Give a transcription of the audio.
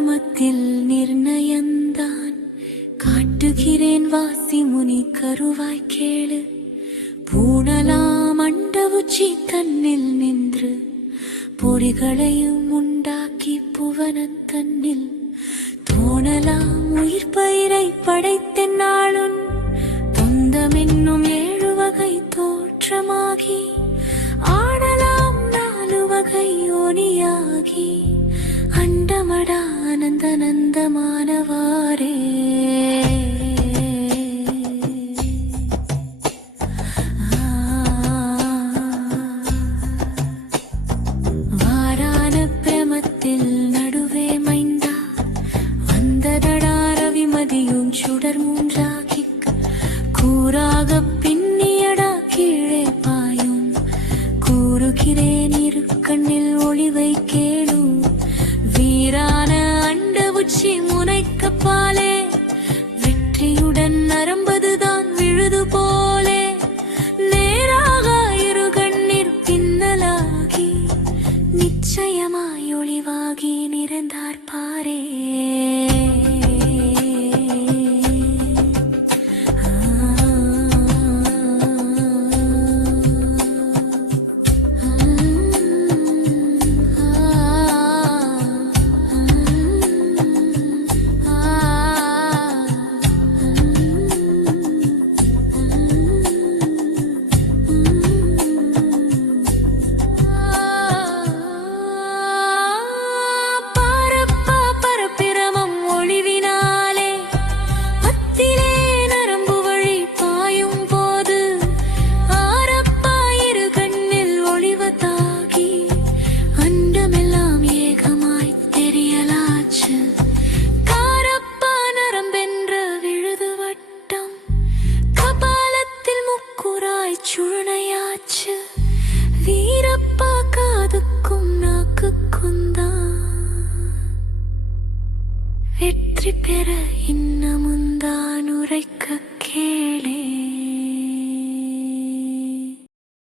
பிரமத்தில் நிர்ணயந்தான் காட்டுகிறேன் வாசி முனி கருவாய் கேளு. பூணலாம் அண்ட உச்சி தன்னில் நின்று பொறிகளையும் உண்டாக்கி புவனன் தன்னில் தோணலாம் உயிர் பயிரை படைத்தென்னாளும் தொந்தமென்னும் 7 வகை தோற்றமாகி ஆடலாம் 4 வகை யோனியாகி அண்டமடா ஆனந்த நந்தமானவாரே. வாரான பிரமத்தில் நடுவே மைந்தா வந்ததடா ரவிமதியும் சுடர் 3ஆகி கூறாக பின்னியடா கீழே பாயும் கூறுகிறேன் இரு கண்ணில் ஒளிவை கேளு. வீரான அண்ட உச்சி முனைக்கப்பாலே வெற்றியுடன் நரம்பதுதான் விழுது போலே நேராக இரு கண்ணீர் பின்னலாகி நிச்சயமாய் ஒளிவாகி நிறைந்தார் பாரே. சுழனையாச்சு வீரப்பா காதுக்கும் நாக்குக்குந்தான் வெற்றி பெற இன்னமுந்தான் உரைக்க கேளே.